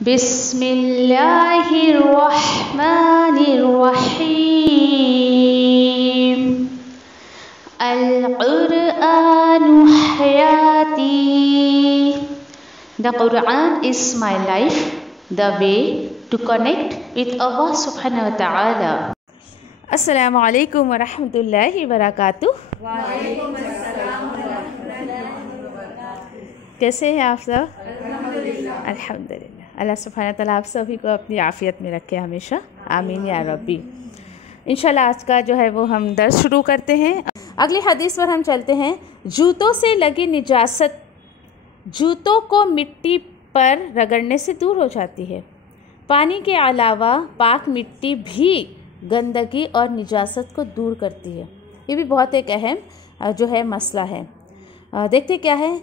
बिस्मिल्लाहिर्रहमानिर्रहीम। अल-कुरआनु हयाती। The Quran is my life, the way to connect with Allah subhanahu wa ta'ala. अस्सलामु अलैकुम व रहमतुल्लाहि व बरकातुहू। कैसे हैं आप सब? अल्हम्दुलिल्लाह। अल्लाह सुब्हानहू व तआला आप सभी को अपनी आफ़ियत में रखे हमेशा, आमीन या रब्बी। इंशाल्लाह आज का जो है वो हम दर्स शुरू करते हैं। अगली हदीस पर हम चलते हैं। जूतों से लगी निजासत जूतों को मिट्टी पर रगड़ने से दूर हो जाती है। पानी के अलावा पाक मिट्टी भी गंदगी और निजासत को दूर करती है। ये भी बहुत एक अहम जो है मसला है। देखते क्या है।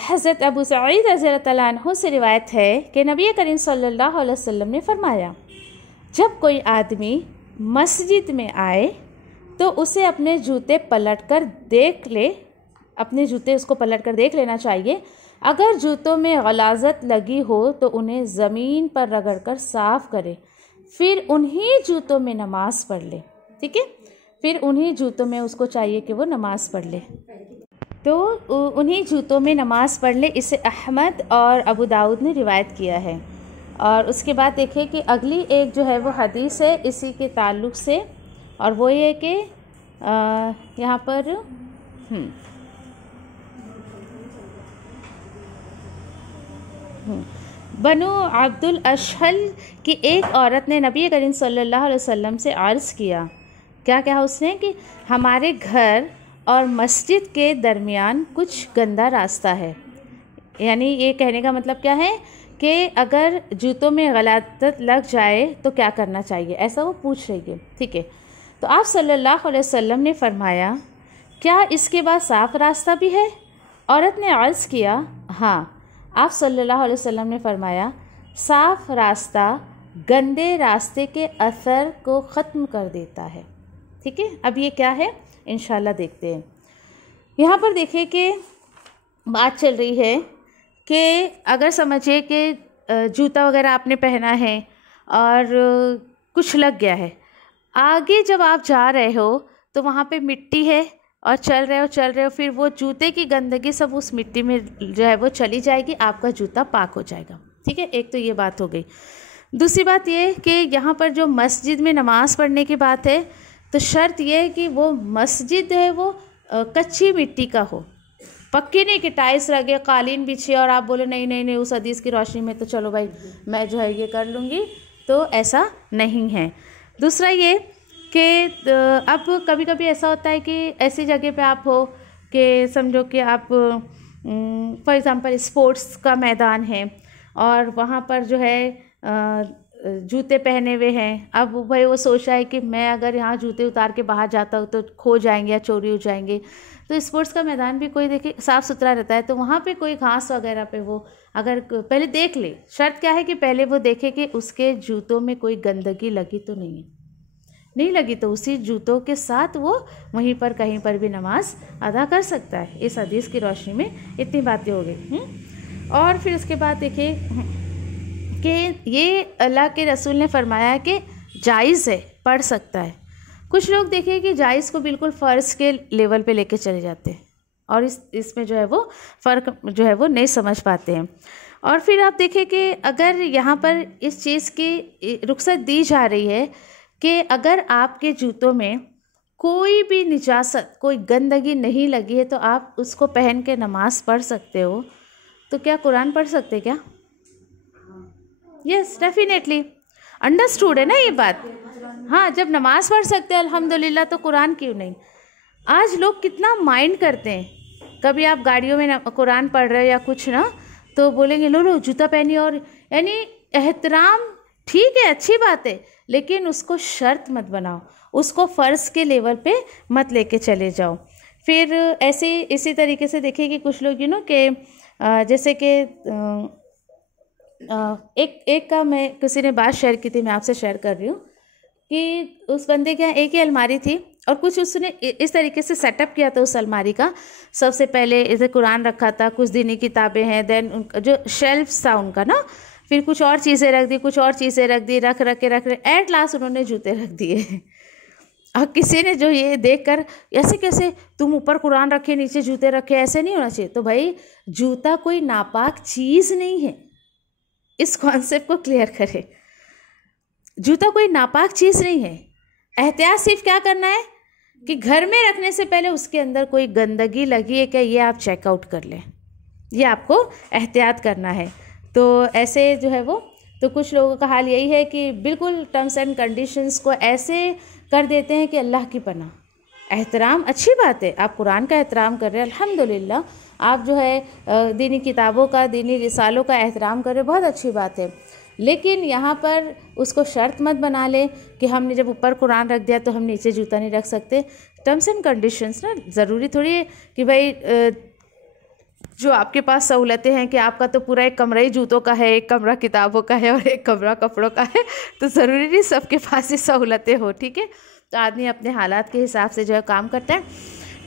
हज़रत अबू सईद रज़ियल्लाहु तआला अन्हु से रिवायत है कि नबी करीम सल्लल्लाहु अलैहि वसल्लम ने फरमाया, जब कोई आदमी मस्जिद में आए तो उसे अपने जूते उसको पलट कर देख लेना चाहिए। अगर जूतों में गलाज़त लगी हो तो उन्हें ज़मीन पर रगड़ कर साफ़ करे, फिर उन्हीं जूतों में नमाज पढ़ ले। ठीक है, फिर उन्हीं जूतों में उसको चाहिए कि वो नमाज पढ़ ले, तो उन्हीं जूतों में नमाज पढ़ ले। इसे अहमद और अबू दाऊद ने रिवायत किया है। और उसके बाद देखिए कि अगली एक जो है वो हदीस है इसी के ताल्लुक़ से, और वो ये कि यहाँ पर बनु अब्दुल अशहल की एक औरत ने नबी करीम सल्लल्लाहु अलैहि वसल्लम से अर्ज़ किया। क्या कहा उसने कि हमारे घर और मस्जिद के दरमियान कुछ गंदा रास्ता है। यानी ये कहने का मतलब क्या है कि अगर जूतों में गलाज़त लग जाए तो क्या करना चाहिए, ऐसा वो पूछ रही है। ठीक है, तो आप सल्लल्लाहु अलैहि वसल्लम ने फरमाया, क्या इसके बाद साफ़ रास्ता भी है? औरत ने अर्ज़ किया, हाँ। आप सल्लल्लाहु अलैहि वसल्लम ने फरमाया, साफ़ रास्ता गंदे रास्ते के असर को ख़त्म कर देता है। ठीक है, अब ये क्या है इंशाल्लाह देखते हैं। यहाँ पर देखिए कि बात चल रही है कि अगर समझिए कि जूता वगैरह आपने पहना है और कुछ लग गया है, आगे जब आप जा रहे हो तो वहाँ पे मिट्टी है और चल रहे हो, फिर वो जूते की गंदगी सब उस मिट्टी में जो है वो चली जाएगी, आपका जूता पाक हो जाएगा। ठीक है, एक तो ये बात हो गई। दूसरी बात ये कि यहाँ पर जो मस्जिद में नमाज़ पढ़ने की बात है, तो शर्त ये है कि वो मस्जिद है वो कच्ची मिट्टी का हो, पक्की नहीं कि टाइल्स लगे, कालीन बिछे और आप बोले नहीं उस हदीस की रोशनी में तो चलो भाई मैं जो है ये कर लूँगी, तो ऐसा नहीं है। दूसरा ये कि अब कभी कभी ऐसा होता है कि ऐसी जगह पे आप हो कि समझो कि आप फॉर एग्ज़ाम्पल स्पोर्ट्स का मैदान है और वहाँ पर जो है जूते पहने हुए हैं। अब भाई वो सोच रहा है कि मैं अगर यहाँ जूते उतार के बाहर जाता हूँ तो खो जाएंगे या चोरी हो जाएंगे। तो स्पोर्ट्स का मैदान भी कोई देखे साफ़ सुथरा रहता है, तो वहाँ पे कोई घास वगैरह पे वो अगर पहले देख ले। शर्त क्या है कि पहले वो देखे कि उसके जूतों में कोई गंदगी लगी तो नहीं लगी, तो उसी जूतों के साथ वो वहीं पर कहीं पर भी नमाज अदा कर सकता है। इस हदीस की रोशनी में इतनी बातें हो गई। और फिर उसके बाद देखिए कि ये अल्लाह के रसूल ने फरमाया कि जायज़ है, पढ़ सकता है। कुछ लोग देखिए कि जायज़ को बिल्कुल फ़र्ज़ के लेवल पे लेके चले जाते हैं और इसमें जो है वो फ़र्क जो है वो नहीं समझ पाते हैं। और फिर आप देखिए कि अगर यहाँ पर इस चीज़ की रुख्सत दी जा रही है कि अगर आपके जूतों में कोई भी निजासत, कोई गंदगी नहीं लगी है तो आप उसको पहन के नमाज़ पढ़ सकते हो, तो क्या कुरान पढ़ सकते क्या? यस, डेफिनेटली अंडरस्टूड है ना ये बात। हाँ, जब नमाज़ पढ़ सकते हैं अल्हम्दुलिल्लाह, तो कुरान क्यों नहीं? आज लोग कितना माइंड करते हैं। कभी आप गाड़ियों में कुरान पढ़ रहे हो या कुछ ना, तो बोलेंगे लो जूता पहनिए, और यानी एहतराम ठीक है, अच्छी बात है, लेकिन उसको शर्त मत बनाओ, उसको फ़र्ज़ के लेवल पे मत लेके चले जाओ। फिर ऐसे इसी तरीके से देखिए कि कुछ लोग कि जैसे कि एक का मैं किसी ने बात शेयर की थी, मैं आपसे शेयर कर रही हूँ कि उस बंदे के यहाँ एक ही अलमारी थी और कुछ उसने इस तरीके से सेटअप किया था उस अलमारी का। सबसे पहले इसे कुरान रखा था, कुछ दीनी किताबें हैं, देन उनका जो शेल्फ्स था उनका ना, फिर कुछ और चीज़ें रख दी, कुछ और चीज़ें रख दी, रख एट लास्ट उन्होंने जूते रख दिए। अब किसी ने जो ये देखकर ऐसे कैसे तुम ऊपर कुरान रखे नीचे जूते रखे, ऐसे नहीं होना चाहिए। तो भाई जूता कोई नापाक चीज़ नहीं है, इस कॉन्सेप्ट को क्लियर करें। जूता कोई नापाक चीज़ नहीं है। एहतियात सिर्फ क्या करना है कि घर में रखने से पहले उसके अंदर कोई गंदगी लगी है क्या, ये आप चेकआउट कर लें, ये आपको एहतियात करना है। तो ऐसे जो है वो, तो कुछ लोगों का हाल यही है कि बिल्कुल टर्म्स एंड कंडीशंस को ऐसे कर देते हैं कि अल्लाह की पनाह। एहतराम अच्छी बात है, आप कुरान का एहतराम कर रहे हैं, अल्हम्दुलिल्लाह। आप जो है दीनी किताबों का, दीनी रिसालों का एहतराम कर रहे हैं, बहुत अच्छी बात है। लेकिन यहाँ पर उसको शर्त मत बना ले कि हमने जब ऊपर कुरान रख दिया तो हम नीचे जूता नहीं रख सकते। टर्म्स एंड कंडीशंस ना, ज़रूरी थोड़ी है कि भाई जो आपके पास सहूलतें हैं कि आपका तो पूरा एक कमरा ही जूतों का है, एक कमरा किताबों का है और एक कमरा कपड़ों का है, तो ज़रूरी नहीं सबके पास ही सहूलतें हो, ठीक है। तो आदमी अपने हालात के हिसाब से जो है काम करता है।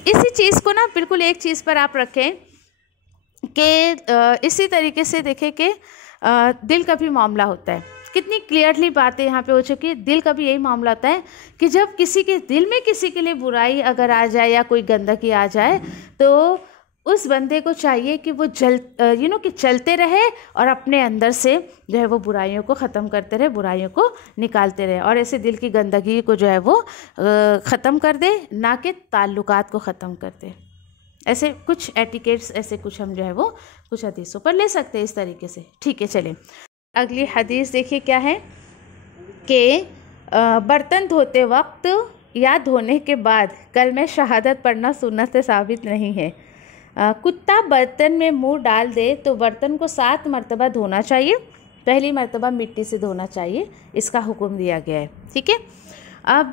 इसी चीज़ को ना बिल्कुल एक चीज़ पर आप रखें कि इसी तरीके से देखें कि दिल का भी मामला होता है। कितनी क्लियरली बातें यहाँ पे हो चुकी है। दिल का भी यही मामला होता है कि जब किसी के दिल में किसी के लिए बुराई अगर आ जाए या कोई गंदगी आ जाए, तो उस बंदे को चाहिए कि वो कि चलते रहे और अपने अंदर से जो है वो बुराइयों को ख़त्म करते रहे, बुराइयों को निकालते रहे, और ऐसे दिल की गंदगी को जो है वो ख़त्म कर दे, ना कि ताल्लुकात को ख़त्म कर दे। ऐसे कुछ एटिकेट्स, ऐसे कुछ हम जो है वो कुछ हदीसों पर ले सकते हैं इस तरीके से, ठीक है। चलें अगली हदीस देखिए क्या है कि बर्तन धोते वक्त या धोने के बाद कलमे शहादत पढ़ना सुन्नत से साबित नहीं है। कुत्ता बर्तन में मुंह डाल दे तो बर्तन को 7 मरतबा धोना चाहिए। पहली मरतबा मिट्टी से धोना चाहिए, इसका हुक्म दिया गया है, ठीक है। अब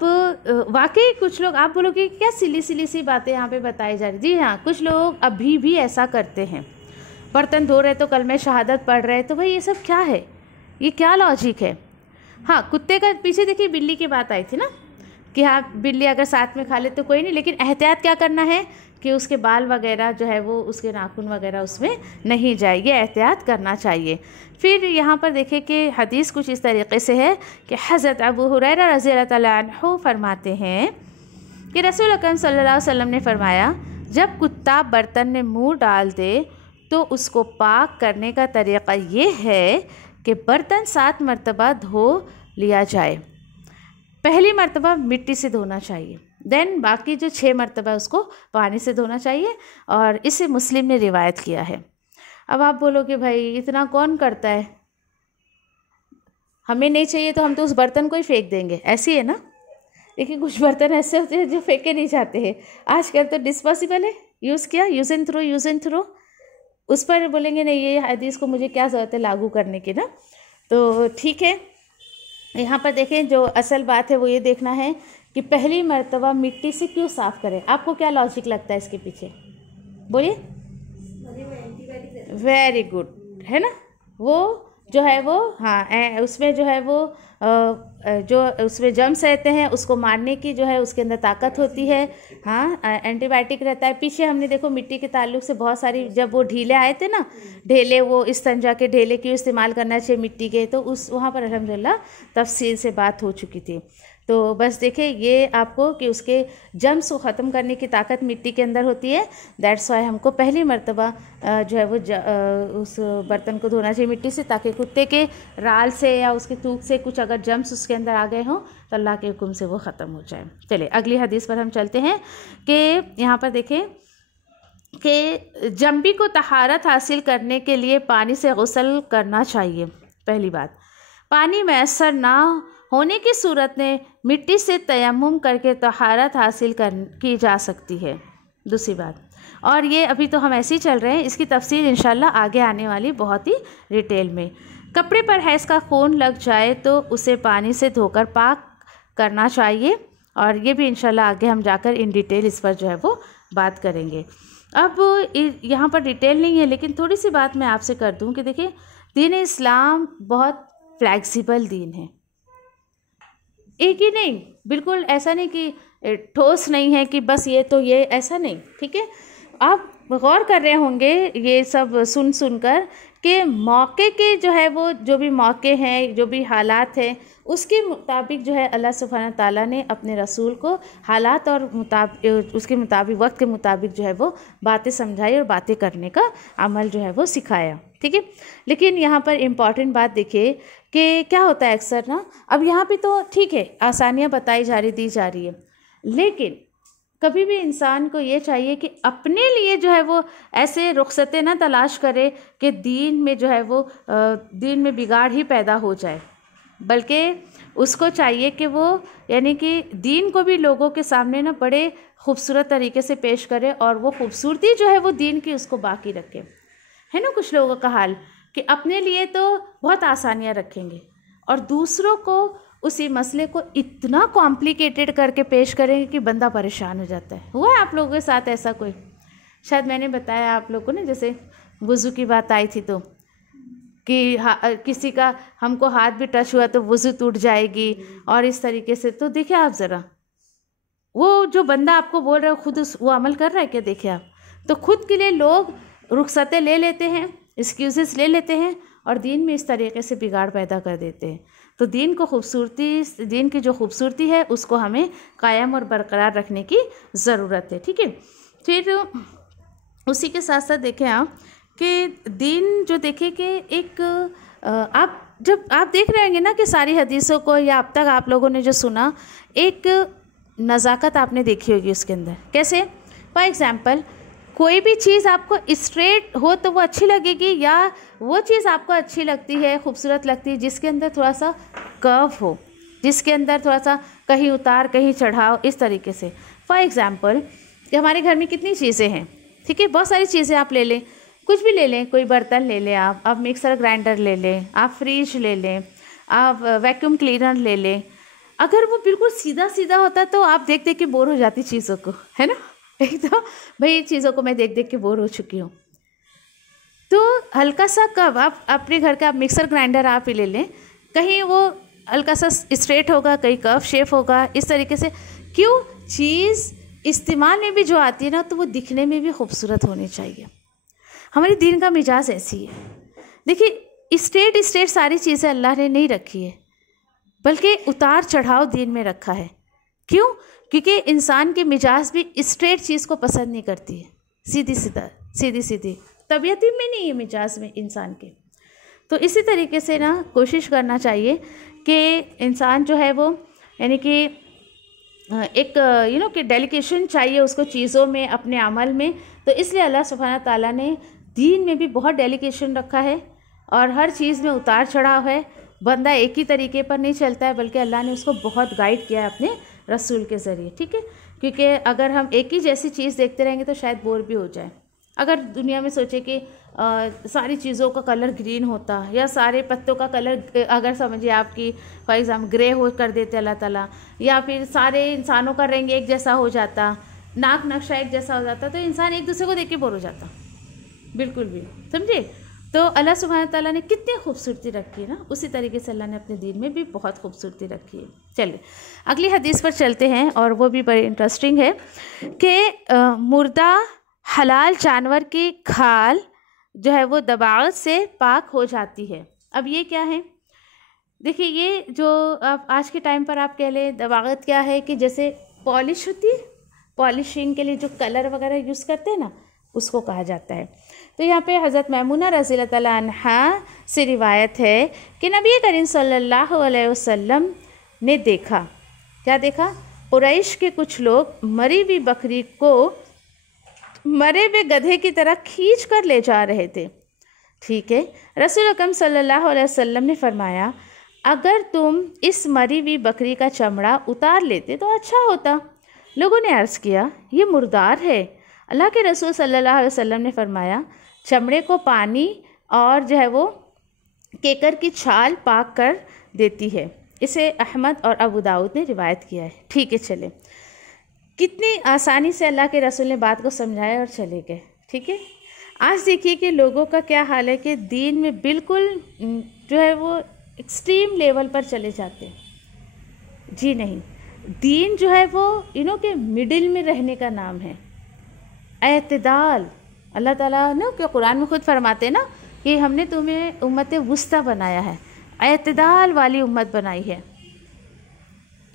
वाकई कुछ लोग, आप बोलोगे क्या सिली सी बातें यहाँ पे बताई जा रही। जी हाँ, कुछ लोग अभी भी ऐसा करते हैं, बर्तन धो रहे तो कलमे शहादत पढ़ रहे, तो भाई ये सब क्या है, ये क्या लॉजिक है। हाँ, कुत्ते का पीछे देखिए बिल्ली की बात आई थी ना कि हाँ बिल्ली अगर साथ में खा ले तो कोई नहीं, लेकिन एहतियात क्या करना है कि उसके बाल वगैरह जो है वो, उसके नाखून वगैरह उसमें नहीं जाए, ये एहतियात करना चाहिए। फिर यहाँ पर देखें कि हदीस कुछ इस तरीके से है कि हज़रत अबू हुरैरा रज़ी अल्लाह तआला अन्हु फरमाते हैं कि रसूल अकरम सल्लल्लाहु अलैहि वसल्लम ने फरमाया, जब कुत्ता बर्तन में मुँह डाल दे तो उसको पाक करने का तरीक़ा ये है कि बर्तन 7 मरतबा धो लिया जाए। पहली मरतबा मिट्टी से धोना चाहिए, देन बाकी जो 6 मरतबा उसको पानी से धोना चाहिए, और इसे मुस्लिम ने रिवायत किया है। अब आप बोलोगे भाई इतना कौन करता है, हमें नहीं चाहिए तो हम तो उस बर्तन को ही फेंक देंगे, ऐसी है ना। लेकिन कुछ बर्तन ऐसे होते हैं जो फेंके नहीं जाते हैं। आजकल तो डिस्पोजेबल है, यूज़ किया, यूज़ एंड थ्रो, उस पर बोलेंगे नहीं ये हदीस को मुझे क्या ज़रूरत है लागू करने की ना। तो ठीक है, यहाँ पर देखें जो असल बात है वो ये देखना है कि पहली मर्तबा मिट्टी से क्यों साफ़ करें। आपको क्या लॉजिक लगता है इसके पीछे, बोलिए। वेरी गुड, है ना। वो जो है वो, हाँ, उसमें जो है वो जो उसमें जर्म्स रहते हैं उसको मारने की जो है उसके अंदर ताकत होती है। हाँ, एंटीबायोटिक रहता है। पीछे हमने देखो मिट्टी के ताल्लुक से बहुत सारी, जब वो ढीले आए थे ना, ढेले, वो इस्तंजा के ढेले क्यों इस्तेमाल करना चाहिए मिट्टी के, तो उस वहाँ पर अल्हम्दुलिल्लाह तफसील से बात हो चुकी थी। तो बस देखिए ये आपको कि उसके जम्स को ख़त्म करने की ताकत मिट्टी के अंदर होती है। दैट्स वाई हमको पहली मर्तबा जो है वो उस बर्तन को धोना चाहिए मिट्टी से, ताकि कुत्ते के राल से या उसके थूक से कुछ अगर जम्स उसके अंदर आ गए हों तो अल्लाह के हुक्म से वो ख़त्म हो जाए। चलिए अगली हदीस पर हम चलते हैं कि यहाँ पर देखें कि जंबी को तहारत हासिल करने के लिए पानी से गुस्ल करना चाहिए। पहली बात, पानी मैसर ना होने की सूरत में मिट्टी से तयम्मुम करके तहारत हासिल की जा सकती है। दूसरी बात, और ये अभी तो हम ऐसे ही चल रहे हैं, इसकी तफसील इंशाल्लाह आगे आने वाली बहुत ही डिटेल में। कपड़े पर हैज़ का खून लग जाए तो उसे पानी से धोकर पाक करना चाहिए, और ये भी इंशाल्लाह आगे हम जाकर इन डिटेल इस पर जो है वो बात करेंगे। अब यहाँ पर डिटेल नहीं है, लेकिन थोड़ी सी बात मैं आपसे कर दूँ कि देखिए दीन इस्लाम बहुत फ्लैक्सिबल दीन है, एक ही नहीं, बिल्कुल ऐसा नहीं कि ठोस नहीं है कि बस ये तो ये, ऐसा नहीं, ठीक है। आप गौर कर रहे होंगे ये सब सुनकर कि मौके के जो है वो जो भी मौके हैं, जो भी हालात हैं, उसके मुताबिक जो है अल्लाह सुब्हानहू ताला ने अपने रसूल को हालात और उसके मुताबिक, वक्त के मुताबिक जो है वो बातें समझाई और बातें करने का अमल जो है वो सिखाया। ठीक है, लेकिन यहाँ पर इम्पॉर्टेंट बात देखिए कि क्या होता है अक्सर ना, अब यहाँ पे तो ठीक है आसानियाँ बताई जा रही, दी जा रही है, लेकिन कभी भी इंसान को ये चाहिए कि अपने लिए जो है वो ऐसे रुखसतें ना तलाश करे कि दीन में जो है वो दीन में बिगाड़ ही पैदा हो जाए, बल्कि उसको चाहिए कि वो यानी कि दीन को भी लोगों के सामने ना बड़े खूबसूरत तरीके से पेश करे और वो खूबसूरती जो है वो दीन की उसको बाकी रखे। है ना कुछ लोगों का हाल कि अपने लिए तो बहुत आसानियाँ रखेंगे और दूसरों को उसी मसले को इतना कॉम्प्लिकेटेड करके पेश करेंगे कि बंदा परेशान हो जाता है। हुआ है आप लोगों के साथ ऐसा कोई? शायद मैंने बताया आप लोगों को ना, जैसे वज़ू की बात आई थी तो कि किसी का हमको हाथ भी टच हुआ तो वज़ू टूट जाएगी और इस तरीके से। तो देखिए आप ज़रा, वो जो बंदा आपको बोल रहा है खुद वो अमल कर रहा है क्या? देखिए आप, तो खुद के लिए लोग रुखसतें ले लेते हैं, एक्सक्यूज़ेस ले लेते हैं और दीन में इस तरीके से बिगाड़ पैदा कर देते हैं। तो दीन को खूबसूरती, दीन की जो खूबसूरती है उसको हमें कायम और बरकरार रखने की ज़रूरत है। ठीक है, फिर उसी के साथ साथ देखें आप कि दीन जो देखें कि एक आप जब आप देख रहे होंगे ना कि सारी हदीसों को या अब तक आप लोगों ने जो सुना, एक नज़ाकत आपने देखी होगी उसके अंदर। कैसे? फॉर एग्ज़ाम्पल, कोई भी चीज़ आपको स्ट्रेट हो तो वो अच्छी लगेगी, या वो चीज़ आपको अच्छी लगती है, खूबसूरत लगती है जिसके अंदर थोड़ा सा कर्व हो, जिसके अंदर थोड़ा सा कहीं उतार कहीं चढ़ाव, इस तरीके से। फॉर एग्ज़ाम्पल कि हमारे घर में कितनी चीज़ें हैं, ठीक है, बहुत सारी चीज़ें आप ले लें, कुछ भी ले लें, कोई बर्तन ले लें, आप मिक्सर ग्राइंडर ले लें, आप फ्रिज ले लें, आप वैक्यूम क्लीनर ले लें। अगर वो बिल्कुल सीधा सीधा होता तो आप देख देख के बोर हो जाती चीज़ों को, है ना। एक तो भाई चीज़ों को मैं देख देख के बोर हो चुकी हूँ। तो हल्का सा कब आप अपने घर का मिक्सर ग्राइंडर आप ही ले लें, कहीं वो हल्का सा स्ट्रेट होगा, कहीं कर्व शेप होगा, इस तरीके से। क्यों? चीज़ इस्तेमाल में भी जो आती है ना, तो वो दिखने में भी खूबसूरत होनी चाहिए। हमारी दीन का मिजाज ऐसी है। देखिए स्ट्रेट सारी चीज़ें अल्लाह ने नहीं रखी है, बल्कि उतार चढ़ाव दीन में रखा है। क्यों? क्योंकि इंसान के मिजाज भी स्ट्रेट चीज़ को पसंद नहीं करती है, सीधी सीधी तबीयत में नहीं है मिजाज में इंसान के। तो इसी तरीके से ना कोशिश करना चाहिए कि इंसान जो है वो यानी कि एक कि डेलिकेशन चाहिए उसको चीज़ों में, अपने अमल में। तो इसलिए अल्लाह सुब्हानहू ताला ने दीन में भी बहुत डेलिकेशन रखा है और हर चीज़ में उतार चढ़ाव है। बंदा एक ही तरीके पर नहीं चलता है, बल्कि अल्लाह ने उसको बहुत गाइड किया है अपने रसूल के ज़रिए। ठीक है, क्योंकि अगर हम एक ही जैसी चीज़ देखते रहेंगे तो शायद बोर भी हो जाए। अगर दुनिया में सोचे कि सारी चीज़ों का कलर ग्रीन होता, या सारे पत्तों का कलर अगर समझिए आपकी फॉर एग्जाम्पल ग्रे हो कर देते अल्लाह ताला, या फिर सारे इंसानों का रंग एक जैसा हो जाता, नाक नक्शा एक जैसा हो जाता, तो इंसान एक दूसरे को देख के बोर हो जाता, बिल्कुल भी, समझे। तो अल्लाह सुब्हानहू ताला ने कितनी खूबसूरती रखी है ना, उसी तरीके से अल्लाह ने अपने दीन में भी बहुत खूबसूरती रखी है। चलिए अगली हदीस पर चलते हैं, और वो भी बड़ी इंटरेस्टिंग है कि मुर्दा हलाल जानवर की खाल जो है वो दबावत से पाक हो जाती है। अब ये क्या है? देखिए ये जो आप आज के टाइम पर आप कह लें दबावत क्या है, कि जैसे पॉलिश होती है, पॉलिशिंग के लिए जो कलर वगैरह यूज़ करते हैं ना, उसको कहा जाता है। तो यहाँ पे हज़रत मैमूना रज़ियल्लाहु ताला अन्हा से रिवायत है कि नबी करीम सल्लल्लाहु अलैहि वसल्लम ने देखा, क्या देखा? कुरैश के कुछ लोग मरी हुई बकरी को मरे हुए गधे की तरह खींच कर ले जा रहे थे। ठीक है, रसूल अकरम सल्लल्लाहु अलैहि वसल्लम ने फरमाया, अगर तुम इस मरी हुई बकरी का चमड़ा उतार लेते तो अच्छा होता। लोगों ने अर्ज़ किया, ये मुर्दार है। अल्लाह के रसूल सल्लल्लाहु अलैहि वसल्लम ने फरमाया, चमड़े को पानी और जो है वो केकर की छाल पाक कर देती है। इसे अहमद और अबू दाऊद ने रिवायत किया है। ठीक है, चले, कितनी आसानी से अल्लाह के रसूल ने बात को समझाया और चले गए। ठीक है, आज देखिए कि लोगों का क्या हाल है कि दीन में बिल्कुल जो है वो एक्सट्रीम लेवल पर चले जाते हैं। जी नहीं, दीन जो है वो के मिडिल में रहने का नाम है, एतदाल। अल्लाह ताला ना कि कुरान में खुद फरमाते हैं ना, कि हमने तुम्हें उम्मत वुस्ता बनाया है, एतदाल वाली उम्मत बनाई है।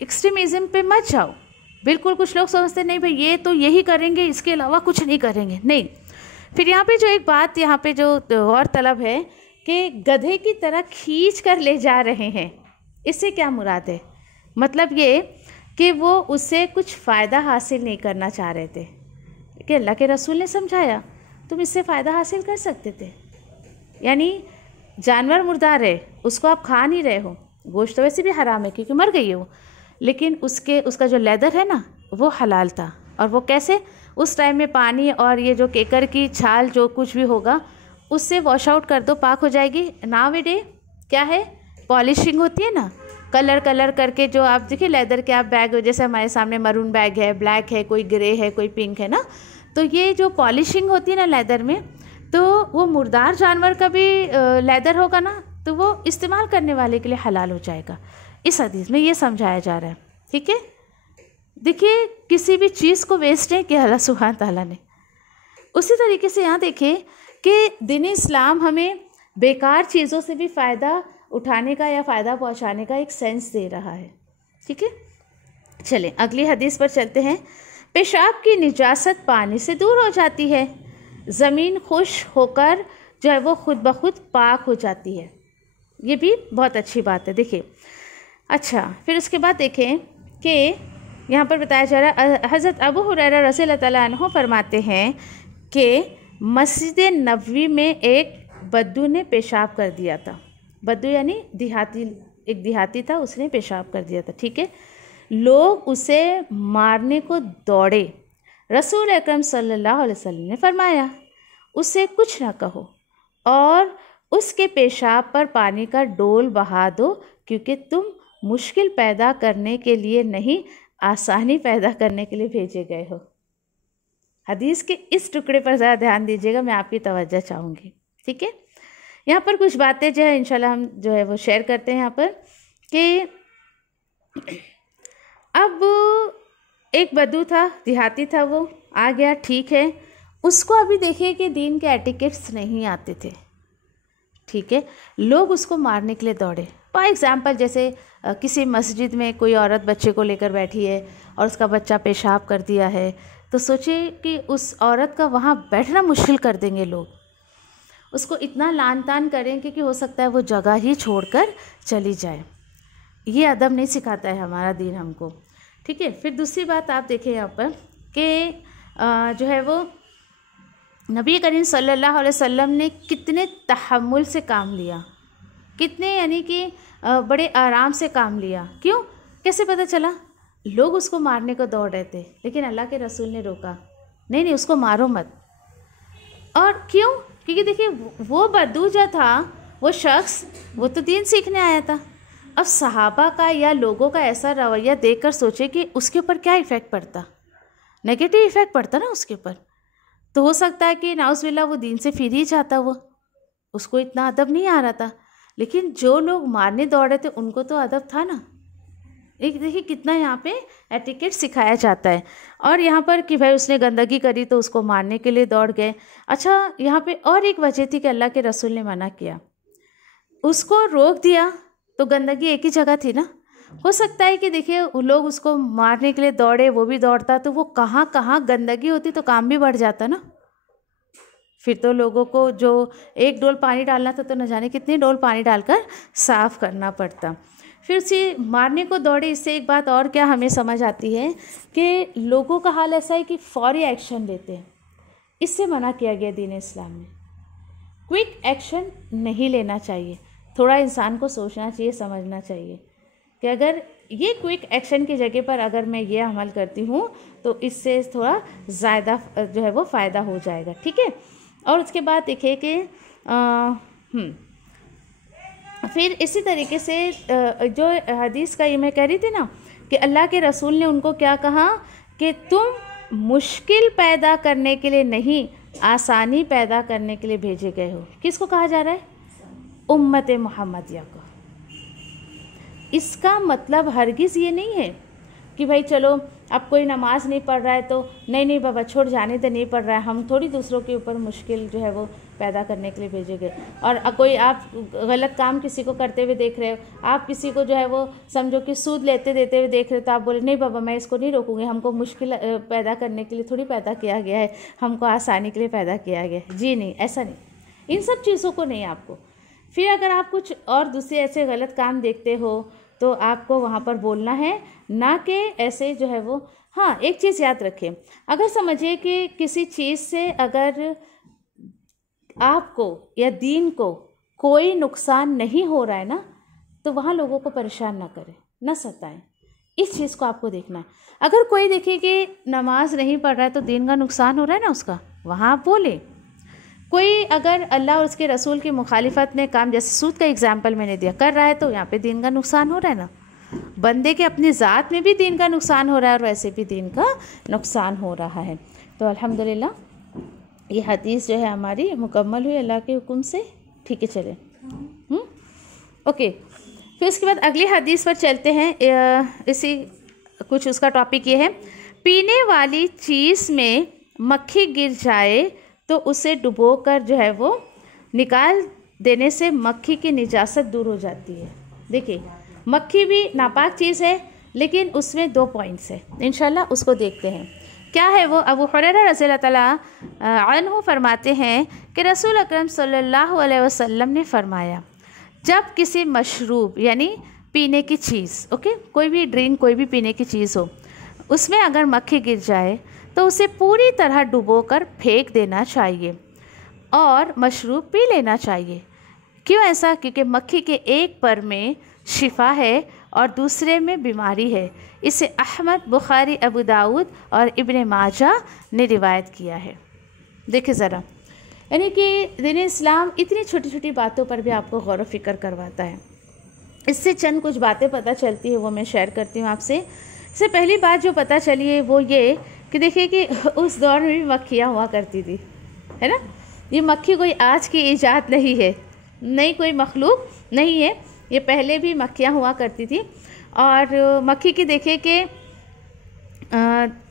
एक्सट्रीमिज़म पे मत जाओ। बिल्कुल कुछ लोग समझते नहीं भाई ये तो यही करेंगे, इसके अलावा कुछ नहीं करेंगे, नहीं। फिर यहाँ पे जो एक बात यहाँ पे जो और तलब है कि गधे की तरह खींच कर ले जा रहे हैं, इससे क्या मुराद है? मतलब ये कि वो उससे कुछ फ़ायदा हासिल नहीं करना चाह रहे थे, कि अल्लाह के रसूल ने समझाया तुम इससे फ़ायदा हासिल कर सकते थे। यानी जानवर मुर्दार है, उसको आप खा नहीं रहे हो, गोश्त तो वैसे भी हराम है क्योंकि मर गई है वो, लेकिन उसका जो लेदर है ना वो हलाल था। और वो कैसे? उस टाइम में पानी और ये जो केकर की छाल जो कुछ भी होगा उससे वॉश आउट कर दो, पाक हो जाएगी। नाउ डे क्या है, पॉलिशिंग होती है ना, कलर करके जो आप देखिए लेदर के आप बैग, जैसे हमारे सामने मरून बैग है, ब्लैक है, कोई ग्रे है, कोई पिंक है ना, तो ये जो पॉलिशिंग होती है ना लेदर में, तो वो मुर्दार जानवर का भी लेदर होगा ना, तो वो इस्तेमाल करने वाले के लिए हलाल हो जाएगा। इस हदीस में ये समझाया जा रहा है। ठीक है, देखिए किसी भी चीज़ को वेस्ट नहीं किया अल्लाह सुब्हान ताला ने। उसी तरीके से यहाँ देखिए कि दीन इस्लाम हमें बेकार चीज़ों से भी फ़ायदा उठाने का या फ़ायदा पहुँचाने का एक सेंस दे रहा है। ठीक है, चलें अगली हदीस पर चलते हैं। पेशाब की निजासत पानी से दूर हो जाती है, ज़मीन खुश होकर जो है वो खुद ब खुद पाक हो जाती है। ये भी बहुत अच्छी बात है। देखिए अच्छा, फिर उसके बाद देखें कि यहाँ पर बताया जा रहा है, हज़रत अबू हुरैरा रज़ियल्लाहु तआला अन्हु फरमाते हैं कि मस्जिद नबवी में एक बद्दू ने पेशाब कर दिया था। बद्दू यानी देहाती, एक देहाती था, उसने पेशाब कर दिया था। ठीक है, लोग उसे मारने को दौड़े। रसूल अकरम सल्लल्लाहु अलैहि वसल्लम ने फरमाया उसे कुछ ना कहो और उसके पेशाब पर पानी का डोल बहा दो, क्योंकि तुम मुश्किल पैदा करने के लिए नहीं, आसानी पैदा करने के लिए भेजे गए हो। हदीस के इस टुकड़े पर ज़रा ध्यान दीजिएगा, मैं आपकी तवज्जो चाहूँगी। ठीक है, यहाँ पर कुछ बातें जो है इंशाल्लाह हम जो है वो शेयर करते हैं यहाँ पर कि अब एक बद्दू था, देहाती था, वो आ गया, ठीक है, उसको अभी देखिए कि दीन के एटिकेट्स नहीं आते थे। ठीक है, लोग उसको मारने के लिए दौड़े। फॉर एग्ज़ाम्पल जैसे किसी मस्जिद में कोई औरत बच्चे को लेकर बैठी है और उसका बच्चा पेशाब कर दिया है, तो सोचिए कि उस औरत का वहाँ बैठना मुश्किल कर देंगे लोग, उसको इतना लान तान करेंगे कि हो सकता है वो जगह ही छोड़कर चली जाए। ये अदब नहीं सिखाता है हमारा दीन हमको। ठीक है, फिर दूसरी बात आप देखें यहाँ पर कि जो है वो नबी करीम सल्लल्लाहु अलैहि वसल्लम ने कितने तहम्मुल से काम लिया, कितने यानी कि बड़े आराम से काम लिया। क्यों, कैसे पता चला? लोग उसको मारने को दौड़ रहे थे, लेकिन अल्लाह के रसूल ने रोका, नहीं नहीं उसको मारो मत। और क्यों? क्योंकि देखिए वो बद्दू जो था, वो शख्स, वो तो दीन सीखने आया था। अब सहाबा का या लोगों का ऐसा रवैया देखकर सोचे कि उसके ऊपर क्या इफ़ेक्ट पड़ता, नेगेटिव इफ़ेक्ट पड़ता ना उसके ऊपर, तो हो सकता है कि नाउज़ुबिल्लाह वो दीन से फिर ही जाता, वो उसको इतना अदब नहीं आ रहा था। लेकिन जो लोग मारने दौड़ रहे थे उनको तो अदब था ना। एक देखिए कितना यहाँ पे एटिकेट सिखाया जाता है। और यहाँ पर कि भाई उसने गंदगी करी तो उसको मारने के लिए दौड़ गए। अच्छा, यहाँ पे और एक वजह थी कि अल्लाह के रसूल ने मना किया, उसको रोक दिया तो गंदगी एक ही जगह थी ना। हो सकता है कि देखिए लोग उसको मारने के लिए दौड़े, वो भी दौड़ता, तो वो कहाँ कहाँ गंदगी होती तो काम भी बढ़ जाता ना। फिर तो लोगों को जो एक डोल पानी डालना था तो न जाने कितने डोल पानी डालकर साफ़ करना पड़ता। फिर उसे मारने को दौड़े। इससे एक बात और क्या हमें समझ आती है कि लोगों का हाल ऐसा है कि फौरी एक्शन लेते हैं, इससे मना किया गया दीन इस्लाम में। क्विक एक्शन नहीं लेना चाहिए, थोड़ा इंसान को सोचना चाहिए, समझना चाहिए कि अगर ये क्विक एक्शन की जगह पर अगर मैं ये अमल करती हूँ तो इससे थोड़ा ज़्यादा जो है वो फ़ायदा हो जाएगा। ठीक है, और उसके बाद देखिए कि फिर इसी तरीके से जो हदीस का ये मैं कह रही थी ना कि अल्लाह के रसूल ने उनको क्या कहा कि तुम मुश्किल पैदा करने के लिए नहीं, आसानी पैदा करने के लिए भेजे गए हो। किसको कहा जा रहा है? उम्मत मुहम्मदिया को। इसका मतलब हरगिज़ ये नहीं है कि भाई चलो अब कोई नमाज नहीं पढ़ रहा है तो नहीं बाबा छोड़, जाने तो नहीं पढ़ रहा है, हम थोड़ी दूसरों के ऊपर मुश्किल जो है वो पैदा करने के लिए भेजे गए। और कोई आप गलत काम किसी को करते हुए देख रहे हो, आप किसी को जो है वो समझो कि सूद लेते देते हुए देख रहे हो, तो आप बोले नहीं बाबा मैं इसको नहीं रोकूंगी, हमको मुश्किल पैदा करने के लिए थोड़ी पैदा किया गया है, हमको आसानी के लिए पैदा किया गया है। जी नहीं, ऐसा नहीं, इन सब चीज़ों को नहीं आपको। फिर अगर आप कुछ और दूसरे ऐसे गलत काम देखते हो तो आपको वहाँ पर बोलना है, ना कि ऐसे जो है वो। हाँ, एक चीज़ याद रखें, अगर समझिए कि किसी चीज़ से अगर आपको या दीन को कोई नुकसान नहीं हो रहा है ना, तो वहाँ लोगों को परेशान ना करें, ना सताएं। इस चीज़ को आपको देखना है। अगर कोई देखे कि नमाज नहीं पढ़ रहा है तो दीन का नुकसान हो रहा है ना उसका, वहाँ आप बोले। कोई अगर अल्लाह और उसके रसूल की मुखालिफत में काम, जैसे सूद का एग्जाम्पल मैंने दिया, कर रहा है तो यहाँ पे दीन का नुकसान हो रहा है ना। बंदे के अपनी ज़ात में भी दीन का नुकसान हो रहा है और वैसे भी दीन का नुकसान हो रहा है। तो अल्हम्दुलिल्लाह ये हदीस जो है हमारी मुकम्मल हुई अल्लाह के हुक्म से। ठीक है, चले ओके। फिर उसके बाद अगली हदीस पर चलते हैं। इसी कुछ उसका टॉपिक ये है, पीने वाली चीज़ में मक्खी गिर जाए तो उसे डुबोकर जो है वो निकाल देने से मक्खी की निजासत दूर हो जाती है। देखिए, मक्खी भी नापाक चीज़ है, लेकिन उसमें 2 पॉइंट्स है, इंशाल्लाह उसको देखते हैं। क्या है वो? अबू हुरैरा रज़ियल्लाहु ताला अन्हु फरमाते हैं कि रसूल अकरम सल्लल्लाहु अलैहि वसल्लम ने फरमाया, जब किसी मशरूब यानी पीने की चीज़, ओके, कोई भी ड्रिंक, कोई भी पीने की चीज़ हो, उसमें अगर मक्खी गिर जाए तो उसे पूरी तरह डुबोकर फेंक देना चाहिए और मशरूब पी लेना चाहिए। क्यों ऐसा? क्योंकि मक्खी के एक पर में शिफा है और दूसरे में बीमारी है। इसे अहमद, बुखारी, अबू दाऊद और इब्ने माजा ने रिवायत किया है। देखिए ज़रा, यानी कि दीन इस्लाम इतनी छोटी छोटी बातों पर भी आपको गौर व फिक्र करवाता है। इससे चंद कुछ बातें पता चलती है, वो मैं शेयर करती हूँ आपसे। इससे पहली बात जो पता चली है वो ये कि देखिए कि उस दौर में भी मक्खियाँ हुआ करती थी, है ना। ये मक्खी कोई आज की इजाद नहीं है, नई कोई मखलूक नहीं है, ये पहले भी मक्खियाँ हुआ करती थी। और मक्खी की देखिए कि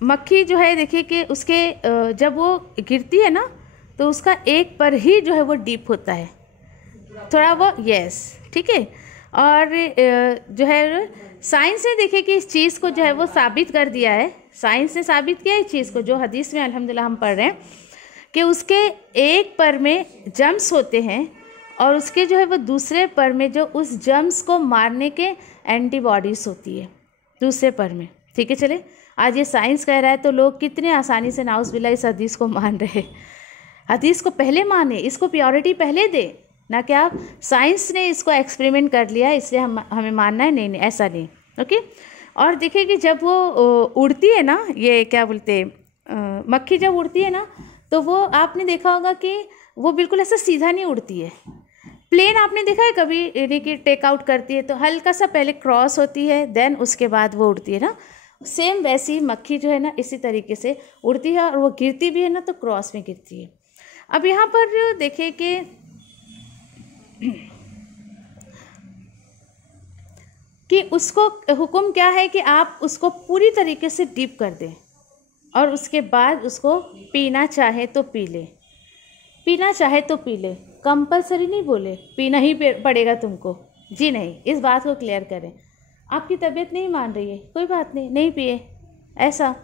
मक्खी जो है, देखिए कि उसके जब वो गिरती है ना तो उसका एक पर ही जो है वो डीप होता है थोड़ा वो, यस, ठीक है। और जो है साइंस ने देखिए कि इस चीज़ को जो है वो साबित कर दिया है, साइंस ने साबित किया इस चीज़ को, जो हदीस में अल्हम्दुलिल्लाह हम पढ़ रहे हैं कि उसके एक पर में जम्स होते हैं और उसके जो है वो दूसरे पर में जो उस जम्स को मारने के एंटीबॉडीज़ होती है दूसरे पर में। ठीक है, चले, आज ये साइंस कह रहा है तो लोग कितने आसानी से नाउज़ुबिल्लाह इस हदीस को मान रहे। हदीस को पहले माने, इसको प्योरिटी पहले दे, ना कि आप साइंस ने इसको एक्सपेरिमेंट कर लिया इसलिए हमें मानना है, नहीं, ऐसा नहीं, ओके। और देखिए कि जब वो उड़ती है ना, ये क्या बोलते मक्खी जब उड़ती है ना, तो वो आपने देखा होगा कि वो बिल्कुल ऐसा सीधा नहीं उड़ती है। प्लेन आपने देखा है कभी, यानी कि टेक आउट करती है तो हल्का सा पहले क्रॉस होती है, देन उसके बाद वो उड़ती है ना। सेम वैसी मक्खी जो है ना इसी तरीके से उड़ती है और वो गिरती भी है ना तो क्रॉस में गिरती है। अब यहाँ पर देखिए कि उसको हुक्म क्या है कि आप उसको पूरी तरीके से डीप कर दें और उसके बाद उसको पीना चाहे तो पी ले, पीना चाहे तो पी ले, कंपलसरी नहीं बोले पीना ही पड़ेगा तुमको, जी नहीं, इस बात को क्लियर करें। आपकी तबीयत नहीं मान रही है, कोई बात नहीं, नहीं पिए ऐसा।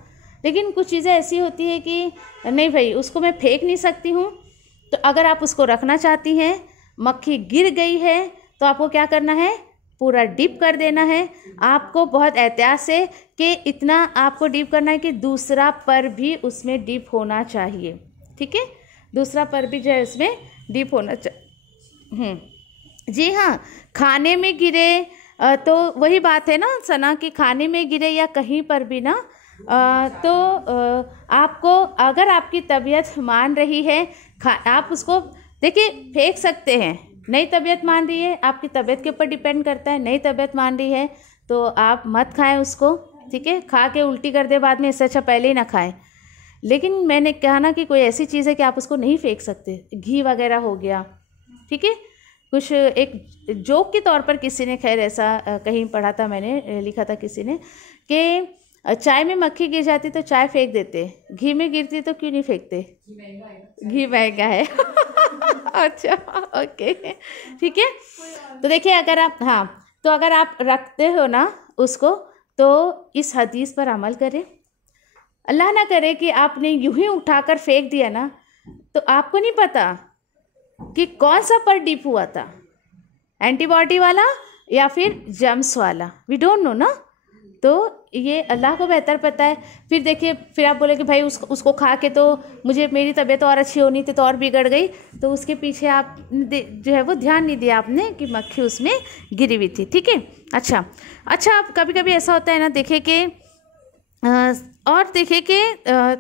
लेकिन कुछ चीज़ें ऐसी होती है कि नहीं भाई उसको मैं फेंक नहीं सकती हूँ, तो अगर आप उसको रखना चाहती हैं, मक्खी गिर गई है तो आपको क्या करना है, पूरा डीप कर देना है। आपको बहुत एहतियात से कि इतना आपको डीप करना है कि दूसरा पर भी उसमें डीप होना चाहिए। ठीक है, दूसरा पर भी जो है उसमें डीप होना चाहिए। जी हाँ, खाने में गिरे तो वही बात है ना सना, कि खाने में गिरे या कहीं पर भी ना तो आपको अगर आपकी तबीयत मान रही है आप उसको देखिए फेंक सकते हैं। नई तबीयत मान रही है, आपकी तबीयत के ऊपर डिपेंड करता है। नई तबीयत मान रही है तो आप मत खाएं उसको, ठीक है, खा के उल्टी कर दे बाद में, इससे अच्छा पहले ही ना खाएं। लेकिन मैंने कहा ना कि कोई ऐसी चीज़ है कि आप उसको नहीं फेंक सकते, घी वगैरह हो गया, ठीक है। कुछ एक जोक के तौर पर किसी ने, खैर ऐसा कहीं पढ़ा था मैंने, लिखा था किसी ने कि चाय में मक्खी गिर जाती तो चाय फेंक देते, घी में गिरती तो क्यों नहीं फेंकते? घी महंगा है। अच्छा, ओके, ठीक है। तो देखिए अगर आप, हाँ, तो अगर आप रखते हो ना उसको, तो इस हदीस पर अमल करें। अल्लाह ना करे कि आपने यूं ही उठाकर फेंक दिया ना, तो आपको नहीं पता कि कौन सा पर डिप हुआ था, एंटीबॉडी वाला या फिर जर्म्स वाला, वी डोंट नो ना। तो ये अल्लाह को बेहतर पता है। फिर देखिए, फिर आप बोले कि भाई उसको खा के तो मुझे मेरी तबीयत और अच्छी होनी थी तो और बिगड़ गई, तो उसके पीछे आप जो है वो ध्यान नहीं दिया आपने कि मक्खी उसमें गिरी हुई थी, ठीक है। अच्छा, अब कभी कभी ऐसा होता है ना, देखिए कि और देखिए कि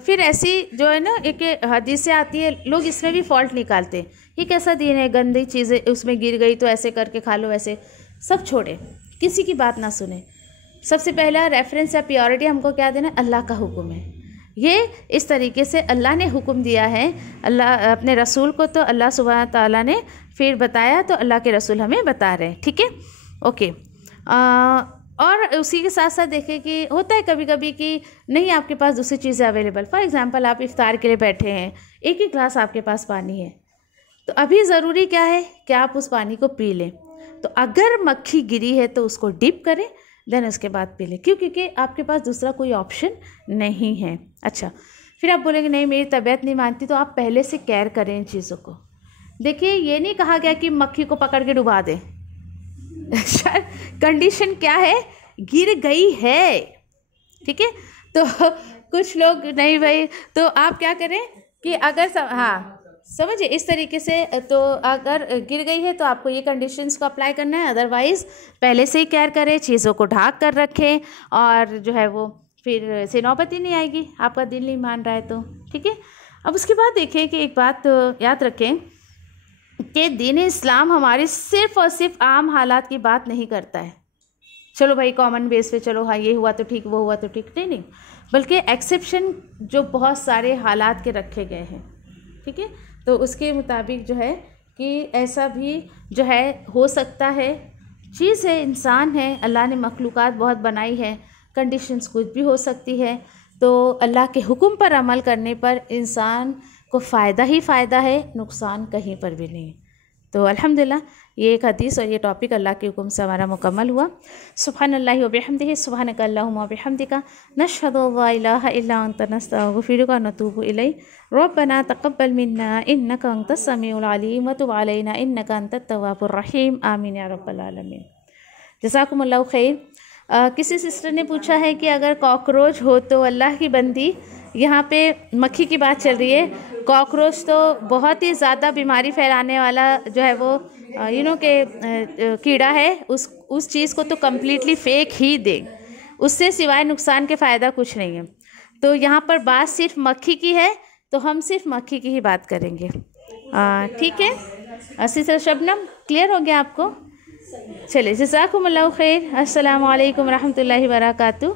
फिर ऐसी जो है ना एक हदीसें आती है, लोग इसमें भी फॉल्ट निकालते हैं, ये कैसा दीन है, गंदी चीज़ें उसमें गिर गई तो ऐसे करके खा लो, ऐसे सब छोड़े, किसी की बात ना सुने। सबसे पहला रेफरेंस या प्योरिटी हमको क्या देना, अल्लाह का हुक्म है। ये इस तरीके से अल्लाह ने हुक्म दिया है, अल्लाह अपने रसूल को, तो अल्लाह सुब्हान ताला ने फिर बताया, तो अल्लाह के रसूल हमें बता रहे हैं, ठीक है, ओके। और उसी के साथ साथ देखें कि होता है कभी कभी कि नहीं आपके पास दूसरी चीज़ें अवेलेबल, फॉर एग्जांपल आप इफ्तार के लिए बैठे हैं, एक ही गिलास आपके पास पानी है, तो अभी ज़रूरी क्या है कि आप उस पानी को पी लें। तो अगर मक्खी गिरी है तो उसको डिप करें, देन उसके बाद पी लें, क्योंकि आपके पास दूसरा कोई ऑप्शन नहीं है। अच्छा, फिर आप बोलेंगे नहीं मेरी तबीयत नहीं मानती, तो आप पहले से केयर करें इन चीज़ों को। देखिए, ये नहीं कहा गया कि मक्खी को पकड़ के डुबा दें। कंडीशन क्या है, गिर गई है, ठीक है। तो कुछ लोग नहीं भाई, तो आप क्या करें कि अगर हाँ समझिए इस तरीके से, तो अगर गिर गई है तो आपको ये कंडीशंस को अप्लाई करना है, अदरवाइज़ पहले से ही केयर करें, चीज़ों को ढाक कर रखें, और जो है वो फिर से नौबत ही नहीं आएगी, आपका दिल नहीं मान रहा है तो, ठीक है। अब उसके बाद देखें कि एक बात याद रखें कि दीन इस्लाम हमारी सिर्फ़ और सिर्फ आम हालात की बात नहीं करता है, चलो भाई कॉमन बेस पे, चलो हाँ ये हुआ तो ठीक, वो हुआ तो ठीक, नहीं, बल्कि एक्सेप्शन जो बहुत सारे हालात के रखे गए हैं, ठीक है। तो उसके मुताबिक जो है कि ऐसा भी जो है हो सकता है, चीज़ है, इंसान है, अल्लाह ने मखलूक़ात बहुत बनाई है, कंडीशंस कुछ भी हो सकती है। तो अल्लाह के हुक्म पर अमल करने पर इंसान को फ़ायदा ही फ़ायदा है, नुकसान कहीं पर भी नहीं। तो अल्हम्दुलिल्लाह ये एक हदीस और ये टॉपिक अल्लाह के हुक्म से हमारा मुकम्मल हुआ। सुब्हानल्लाहि व बिहम्दिही, सुब्हानक अल्लाहुम्मा व बिहम्दिका, नशहदु ला इलाहा इल्ला अंता, नस्तगफिरुका व नतूबु इलैक, रब्बना तक़ब्बल मिन्ना इन्नका अंतस समीउल अलीम व तुब अलैना इन्नका अंतत तव्वाबुर रहीम, आमीन या रब्बल आलमीन। जज़ाकुमुल्लाहु खैर। किसी सिस्टर ने पूछा है कि अगर कॉकरोच हो तो, अल्लाह की बंदी, यहाँ पे मक्खी की बात चल रही है, कॉकरोच तो बहुत ही ज़्यादा बीमारी फैलाने वाला जो है वो के कीड़ा है, उस चीज़ को तो कम्प्लीटली फेंक ही दे, उससे सिवाय नुकसान के फ़ायदा कुछ नहीं है। तो यहाँ पर बात सिर्फ मक्खी की है, तो हम सिर्फ मक्खी की ही बात करेंगे, ठीक है। सिस्टर शबनम, क्लियर हो गया आपको? चलिए, जज़ाकुमुल्लाहु खैर। अस्सलामु अलैकुम रहमतुल्लाहि व बरकातुहू।